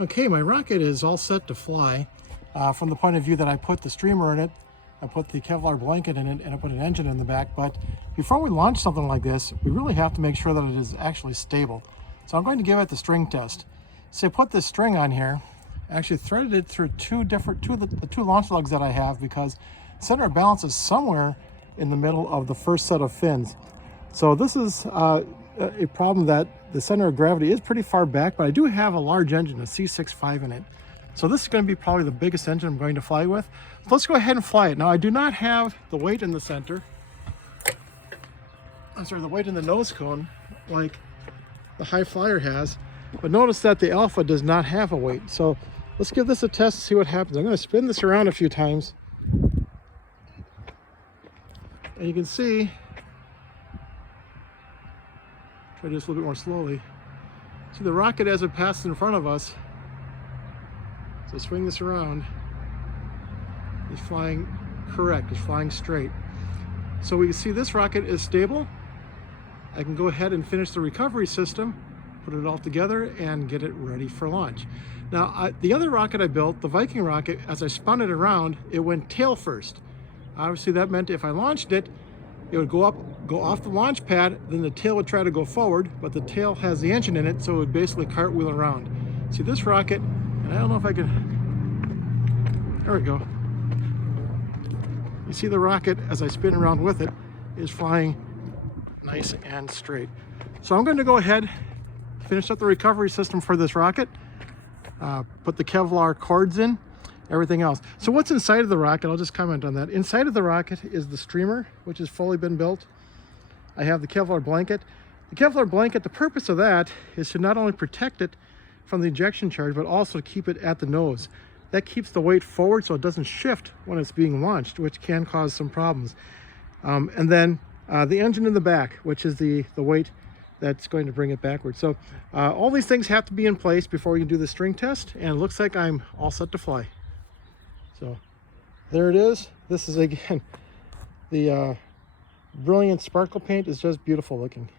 Okay, my rocket is all set to fly. From the point of view that I put the streamer in it, I put the Kevlar blanket in it, and I put an engine in the back. But before we launch something like this, we really have to make sure that it is actually stable. So I'm going to give it the string test. So I put this string on here, actually threaded it through the two launch lugs that I have, because center of balance is somewhere in the middle of the first set of fins. So this is a problem that the center of gravity is pretty far back, but I do have a large engine, a C65 in it. So this is going to be probably the biggest engine I'm going to fly with. So let's go ahead and fly it. Now I do not have the weight in the center. I'm sorry, the weight in the nose cone like the high flyer has. But notice that the Alpha does not have a weight. So let's give this a test and see what happens. I'm going to spin this around a few times. And you can see, try just a little bit more slowly. See the rocket as it passes in front of us. So swing this around. It's flying correct, it's flying straight. So we can see this rocket is stable. I can go ahead and finish the recovery system, put it all together, and get it ready for launch. Now, the other rocket I built, the Viking rocket, as I spun it around, it went tail first. Obviously that meant if I launched it, it would go off the launch pad, then the tail would try to go forward, but the tail has the engine in it, so it would basically cartwheel around. See this rocket, and I don't know if I can, there we go. You see the rocket, as I spin around with it, is flying nice and straight. So I'm going to go ahead, finish up the recovery system for this rocket, put the Kevlar cords in, everything else. So what's inside of the rocket, I'll just comment on that. Inside of the rocket is the streamer, which has fully been built. I have the Kevlar blanket. The Kevlar blanket, the purpose of that is to not only protect it from the ejection charge, but also to keep it at the nose. That keeps the weight forward so it doesn't shift when it's being launched, which can cause some problems. And then the engine in the back, which is the weight that's going to bring it backwards. So all these things have to be in place before you can do the string test, and it looks like I'm all set to fly. So there it is. This is, again, the brilliant sparkle paint is just beautiful looking.